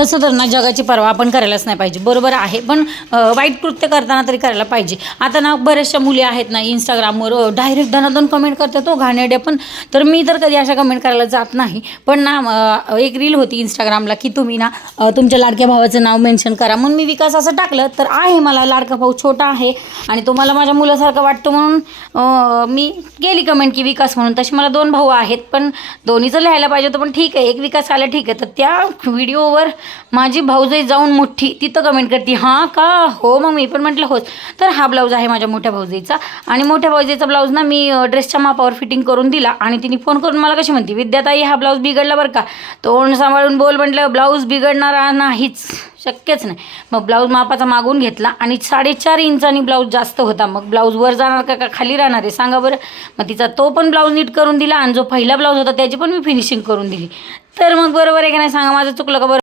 तसं तर ना जगाची पर्वा आपण करायलाच नाही पाहिजे, बरोबर आहे. पण वाईट कृत्य करताना तरी करायला पाहिजे. आता ना बऱ्याचशा मुली आहेत ना इंस्टाग्रामवर डायरेक्ट दनादन कमेंट करतात तो घाणेरड्या. पण तर मी तर कधी अशा कमेंट करायला जात नाही. पण ना एक रील होती इंस्टाग्रामला की तुम्ही ना तुमच्या लाडक्या भावाचं नाव मेन्शन करा. म्हणून मी विकास असं टाकलं, तर आहे मला लाडका भाऊ छोटा आहे आणि तो मला माझ्या मुलासारखं वाटतो म्हणून मी गेली कमेंट की विकास म्हणून. तसे मला 2 भाऊ आहेत, पण दोन्हीचं लिहायला पाहिजे होतं, पण ठीक आहे एक विकास आला ठीक आहे. तर त्या व्हिडिओवर माझी भाऊजाई जाऊन मोठी तिथं कमेंट करते, हां का हो. मग मी पण म्हटलं होच. तर हा ब्लाऊज आहे माझ्या मोठ्या भाऊजाईचा आणि मोठ्या भाऊजाईचा ब्लाऊज ना मी ड्रेसच्या मापावर फिटिंग करून दिला आणि तिने फोन करून मला कशी म्हणते, विद्याताई हा ब्लाऊज बिघडला बरं का. तोंड सांभाळून बोल म्हटलं, ब्लाऊज बिघडणारा नाहीच, शक्यच नाही. मग ब्लाऊज मापाचा मागून घेतला आणि 4.5 इंचांनी ब्लाऊज जास्त होता. मग ब्लाऊज वर जाणार का खाली राहणार आहे सांगा बरं. मग तिचा तो पण ब्लाऊज नीट करून दिला आणि जो पहिला ब्लाऊज होता त्याची पण मी फिनिशिंग करून दिली. तर मग बरोबर आहे का नाही सांगा, माझं चुकलं का बरं.